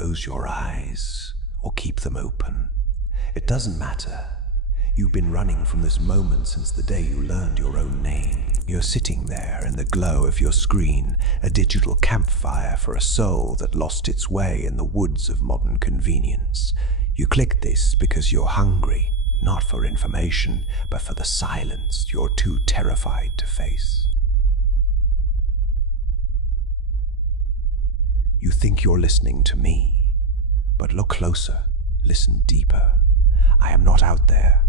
close your eyes or keep them open. It doesn't matter. You've been running from this moment since the day you learned your own name. You're sitting there in the glow of your screen, a digital campfire for a soul that lost its way in the woods of modern convenience. You click this because you're hungry, not for information, but for the silence you're too terrified to face. You think you're listening to me, but look closer, listen deeper. I am not out there.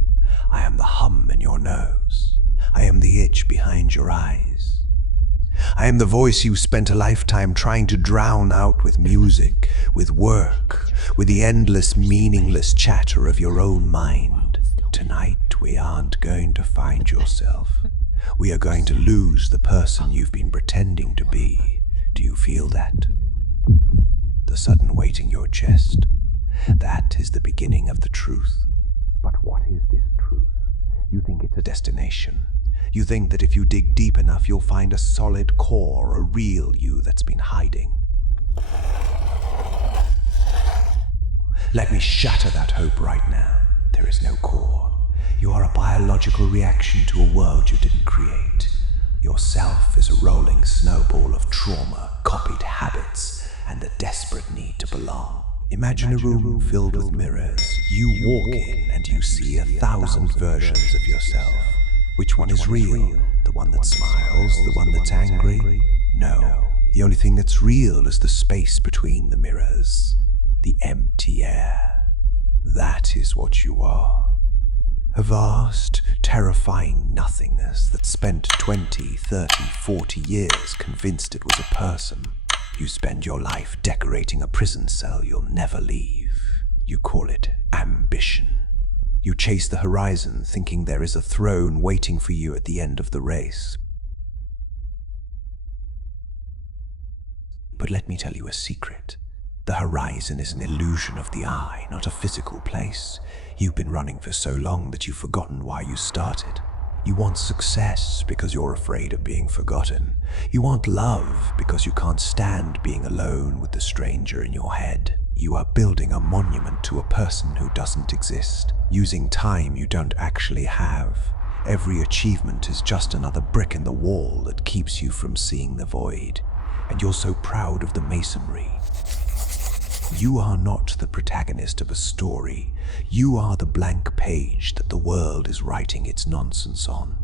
I am the hum in your nose. I am the itch behind your eyes. I am the voice you spent a lifetime trying to drown out with music, with work, with the endless, meaningless chatter of your own mind. Tonight, we aren't going to find yourself. We are going to lose the person you've been pretending to be. Do you feel that? The sudden weight in your chest. That is the beginning of the truth. But what is this truth? You think it's a destination. You think that if you dig deep enough, you'll find a solid core, a real you that's been hiding. Let me shatter that hope right now. There is no core. You are a biological reaction to a world you didn't create. Yourself is a rolling snowball of trauma, copied habits, and the desperate need to belong. Imagine a room filled with mirrors. You walk in and you see 1,000 versions of yourself. Which one is real? The one that smiles? The one that's angry? No. The only thing that's real is the space between the mirrors. The empty air. That is what you are. A vast, terrifying nothingness that spent 20, 30, 40 years convinced it was a person. You spend your life decorating a prison cell you'll never leave. You call it ambition. You chase the horizon thinking there is a throne waiting for you at the end of the race. But let me tell you a secret. The horizon is an illusion of the eye, not a physical place. You've been running for so long that you've forgotten why you started. You want success because you're afraid of being forgotten. You want love because you can't stand being alone with the stranger in your head. You are building a monument to a person who doesn't exist, using time you don't actually have. Every achievement is just another brick in the wall that keeps you from seeing the void. And you're so proud of the masonry. You are not the protagonist of a story. You are the blank page that the world is writing its nonsense on.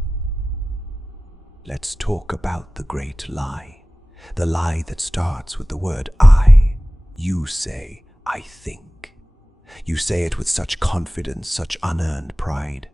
Let's talk about the great lie. The lie that starts with the word I. You say, I think. You say it with such confidence, such unearned pride.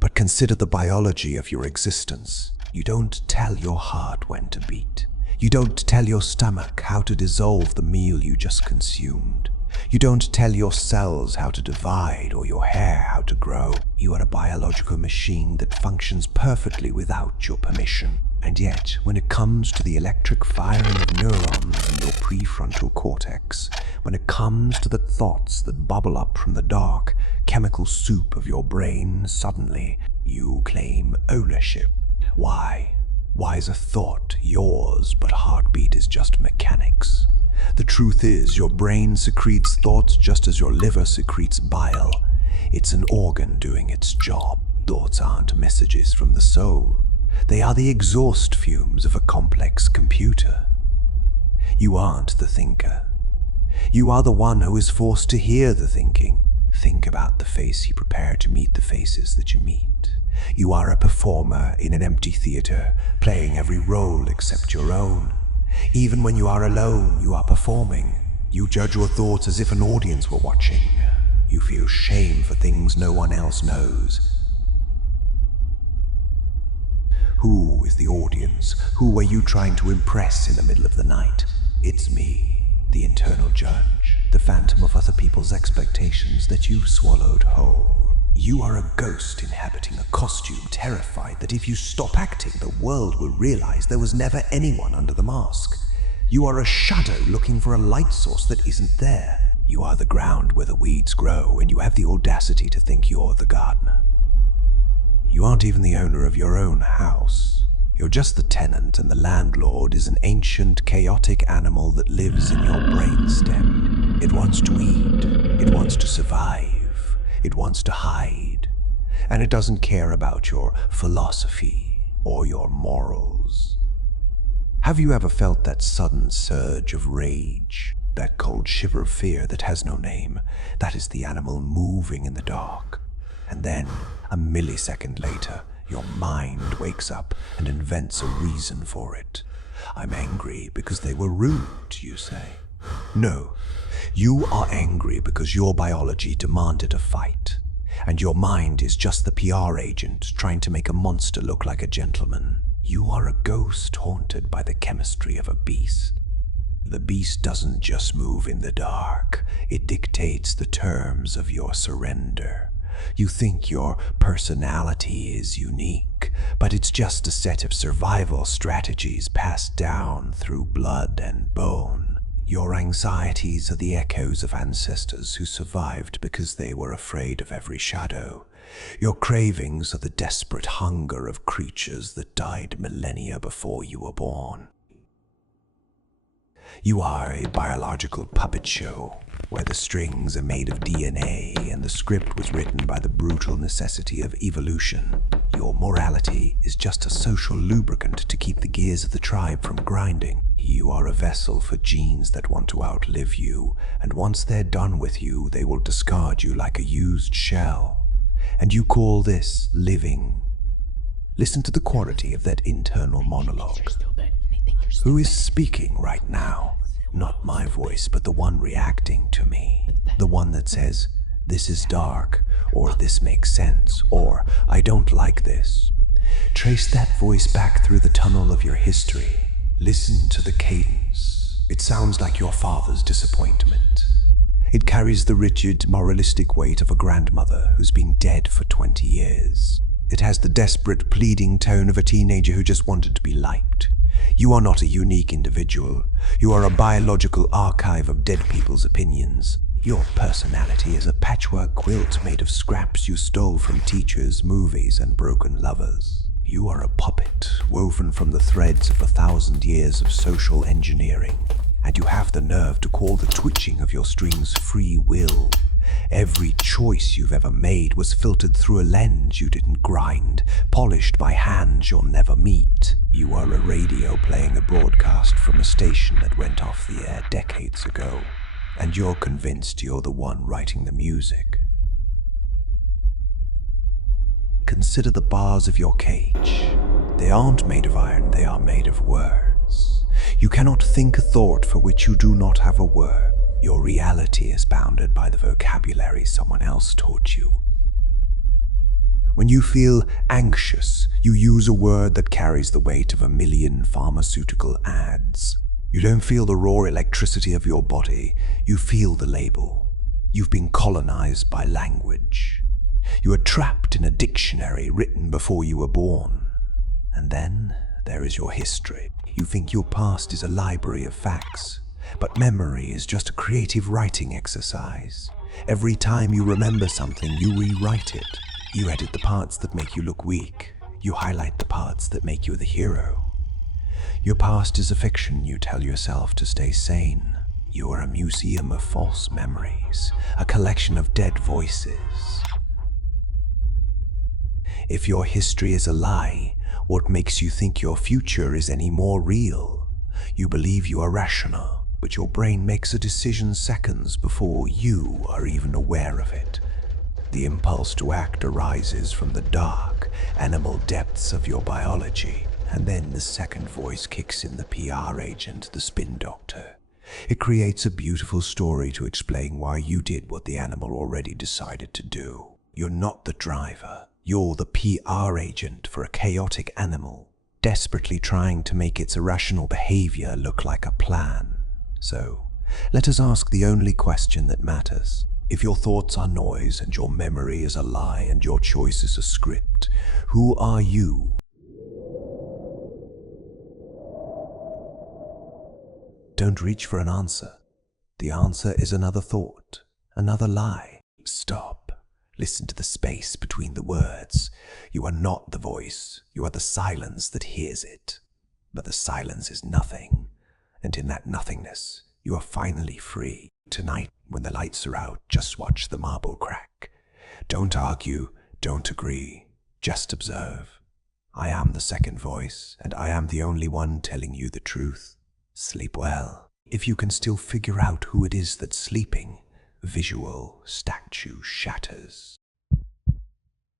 But consider the biology of your existence. You don't tell your heart when to beat. You don't tell your stomach how to dissolve the meal you just consumed. You don't tell your cells how to divide or your hair how to grow. You are a biological machine that functions perfectly without your permission. And yet, when it comes to the electric firing of neurons in your prefrontal cortex, when it comes to the thoughts that bubble up from the dark, chemical soup of your brain, suddenly you claim ownership. Why? Why is a thought yours, but heartbeat is just mechanics? The truth is, your brain secretes thoughts just as your liver secretes bile. It's an organ doing its job. Thoughts aren't messages from the soul. They are the exhaust fumes of a complex computer. You aren't the thinker. You are the one who is forced to hear the thinking. Think about the face you prepare to meet the faces that you meet. You are a performer in an empty theater, playing every role except your own. Even when you are alone, you are performing. You judge your thoughts as if an audience were watching. You feel shame for things no one else knows. Who is the audience? Who are you trying to impress in the middle of the night? It's me, the internal judge, the phantom of other people's expectations that you've swallowed whole. You are a ghost inhabiting a costume, terrified that if you stop acting, the world will realize there was never anyone under the mask. You are a shadow looking for a light source that isn't there. You are the ground where the weeds grow, and you have the audacity to think you're the gardener. You aren't even the owner of your own house. You're just the tenant, and the landlord is an ancient, chaotic animal that lives in your brainstem. It wants to eat. It wants to survive. It wants to hide. And it doesn't care about your philosophy or your morals. Have you ever felt that sudden surge of rage, that cold shiver of fear that has no name? That is the animal moving in the dark. And then, a millisecond later, your mind wakes up and invents a reason for it. I'm angry because they were rude, you say. No, you are angry because your biology demanded a fight, and your mind is just the PR agent trying to make a monster look like a gentleman. You are a ghost haunted by the chemistry of a beast. The beast doesn't just move in the dark, it dictates the terms of your surrender. You think your personality is unique, but it's just a set of survival strategies passed down through blood and bone. Your anxieties are the echoes of ancestors who survived because they were afraid of every shadow. Your cravings are the desperate hunger of creatures that died millennia before you were born. You are a biological puppet show, where the strings are made of DNA and the script was written by the brutal necessity of evolution. Your morality is just a social lubricant to keep the gears of the tribe from grinding. You are a vessel for genes that want to outlive you, and once they're done with you, they will discard you like a used shell. And you call this living. Listen to the quality of that internal monologue. Who is speaking right now? Not my voice, but the one reacting to me. The one that says, this is dark, or this makes sense, or I don't like this. Trace that voice back through the tunnel of your history. Listen to the cadence. It sounds like your father's disappointment. It carries the rigid, moralistic weight of a grandmother who's been dead for 20 years. It has the desperate, pleading tone of a teenager who just wanted to be liked. You are not a unique individual. You are a biological archive of dead people's opinions. Your personality is a patchwork quilt made of scraps you stole from teachers, movies, and broken lovers. You are a puppet woven from the threads of 1,000 years of social engineering. And you have the nerve to call the twitching of your strings free will. Every choice you've ever made was filtered through a lens you didn't grind, polished by hands you'll never meet. You are a radio playing a broadcast from a station that went off the air decades ago, and you're convinced you're the one writing the music. Consider the bars of your cage. They aren't made of iron, they are made of words. You cannot think a thought for which you do not have a word. Your reality is bounded by the vocabulary someone else taught you. When you feel anxious, you use a word that carries the weight of 1,000,000 pharmaceutical ads. You don't feel the raw electricity of your body, you feel the label. You've been colonized by language. You are trapped in a dictionary written before you were born. And then there is your history. You think your past is a library of facts, but memory is just a creative writing exercise. Every time you remember something, you rewrite it. You edit the parts that make you look weak. You highlight the parts that make you the hero. Your past is a fiction you tell yourself to stay sane. You are a museum of false memories, a collection of dead voices. If your history is a lie, what makes you think your future is any more real? You believe you are rational, but your brain makes a decision seconds before you are even aware of it. The impulse to act arises from the dark, animal depths of your biology, and then the second voice kicks in the PR agent, the spin doctor. It creates a beautiful story to explain why you did what the animal already decided to do. You're not the driver. You're the PR agent for a chaotic animal, desperately trying to make its irrational behavior look like a plan. So, let us ask the only question that matters. If your thoughts are noise and your memory is a lie and your choice is a script, who are you? Don't reach for an answer. The answer is another thought, another lie. Stop. Listen to the space between the words. You are not the voice. You are the silence that hears it. But the silence is nothing, and in that nothingness, You are finally free. Tonight, when the lights are out, just watch the marble crack. Don't argue, don't agree, just observe. I am the second voice, and I am the only one telling you the truth. Sleep well. If you can still figure out who it is that's sleeping, visual statue shatters.